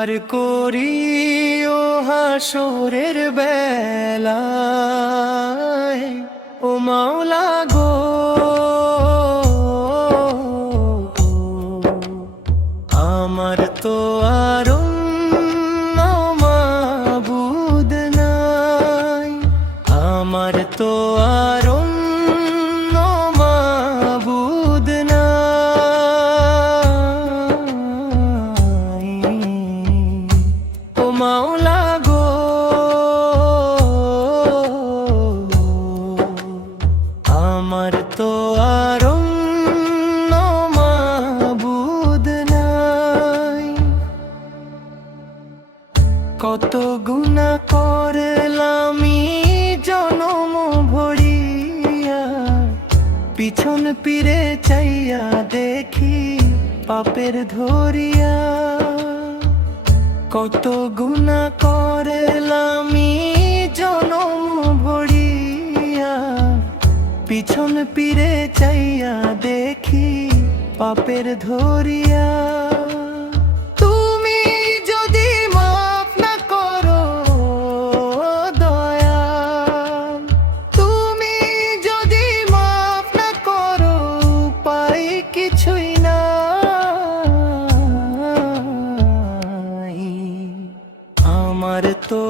পার করি ও হাসরের বেলা ও মাওলা গো কত গুণা করলামি জনম ভরিয়া। পিছন পিরে চাইয়া দেখি পাপের ধরিয়া। কত গুণা করলামি জনম ভরিয়া। পিছন পিরে চাইয়া দেখি পাপের ধরিয়া। আমার তো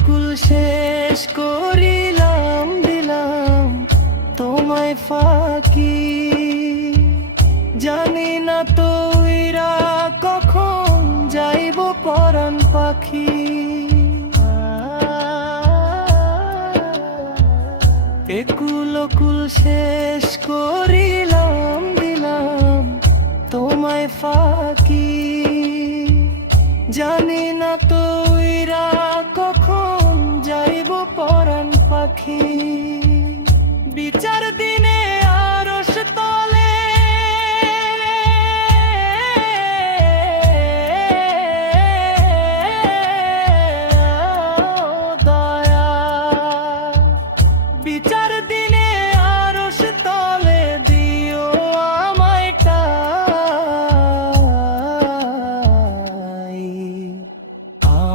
একুল কুল শেষ করিলাম, দিলাম তোমায় ফাঁকি। জানি না তো ইরা কখন যাইব পরাণ পাখি। একুল কুল শেষ করিলাম, দিলাম তোমায় ফাঁকি। জানি না তো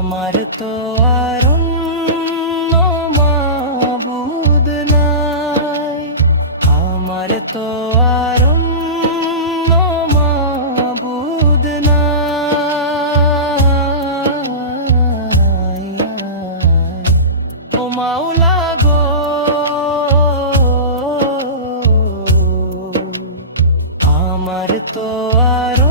আমার তো আর মাবুদ নাই। আমার তো আর আমার তো আর